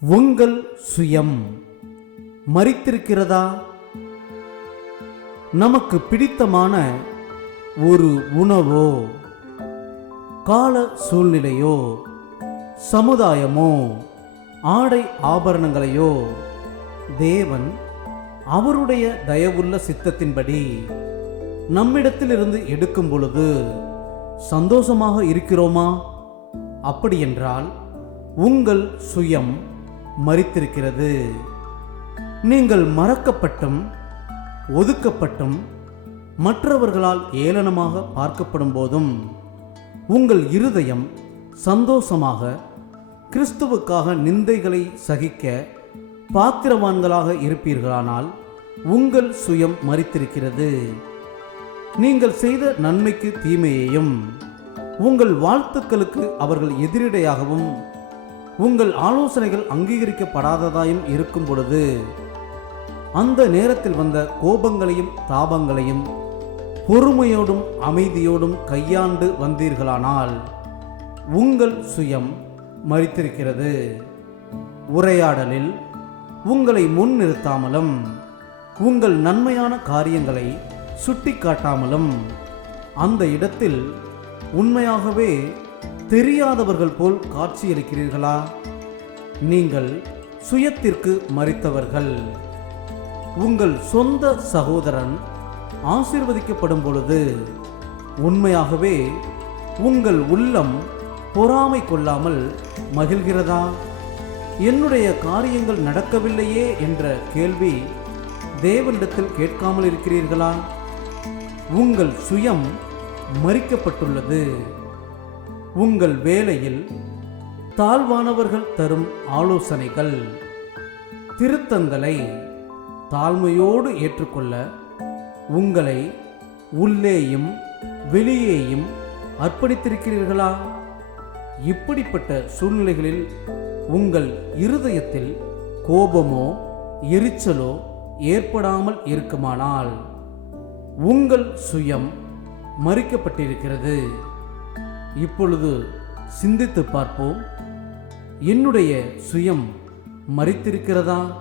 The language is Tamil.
உங்கள் சுயம் மறித்திருக்கிறதா? நமக்கு பிடித்தமான ஒரு உணவோ? கால சூழ்நிலையோ? சமுதாயமோ? ஆடை ஆபரணங்களையோ? தேவன் அவருடைய தயவுள்ள சித்தத்தின்படி நம்மிடத்திலிருந்து எடுக்கும் பொழுது சந்தோஷமாக இருக்கிறோமா? அப்படியென்றால் உங்கள் சுயம் மறித்திருக்கிறது. நீங்கள் மறக்கப்பட்டும் ஒதுக்கப்பட்டும் மற்றவர்களால் ஏளனமாக பார்க்கப்படும் போதும் உங்கள் இருதயம் சந்தோஷமாக கிறிஸ்துவுக்காக நிந்தைகளை சகிக்க பாத்திரவான்களாக இருப்பீர்களானால் உங்கள் சுயம் மறித்திருக்கிறது. நீங்கள் செய்த நன்மைக்கு தீமையையும் உங்கள் வாழ்த்துக்களுக்கு அவர்கள் எதிரிடையாகவும் உங்கள் ஆலோசனைகள் அங்கீகரிக்கப்படாததாயும் இருக்கும் பொழுது அந்த நேரத்தில் வந்த கோபங்களையும் தாபங்களையும் பொறுமையோடும் அமைதியோடும் கையாண்டு வந்தீர்களானால் உங்கள் சுயம் மறித்திருக்கிறது உரையாடலில் உங்களை முன்னிறுத்தாமலும் உங்கள் நன்மையான காரியங்களை சுட்டிக்காட்டாமலும் அந்த இடத்தில் உண்மையாகவே தெரியாதவர்கள் போல் காட்சியளிக்கிறீர்களா? நீங்கள் சுயத்திற்கு மறித்தவர்கள். உங்கள் சொந்த சகோதரன் ஆசிர்வதிக்கப்படும் பொழுது உண்மையாகவே உங்கள் உள்ளம் பொறாமை கொள்ளாமல் மகிழ்கிறதா? என்னுடைய காரியங்கள் நடக்கவில்லையே என்ற கேள்வி தேவனிடத்தில் கேட்காமல் இருக்கிறீர்களா? உங்கள் சுயம் மறிக்கப்பட்டுள்ளது. உங்கள் வேலையில் தாழ்வானவர்கள் தரும் ஆலோசனைகள். திருத்தங்களை தாழ்மையோடு ஏற்றுக்கொள்ள உங்களை உள்ளேயும் வெளியேயும் அர்ப்பணித்திருக்கிறீர்களா? இப்படிப்பட்ட சூழ்நிலைகளில் உங்கள் இருதயத்தில் கோபமோ எரிச்சலோ ஏற்படாமல் இருக்குமானால் உங்கள் சுயம் மறிக்கப்பட்டிருக்கிறது. இப்பொழுது சிந்தித்து பார்ப்போம். என்னுடைய சுயம் மறித்திருக்கிறதா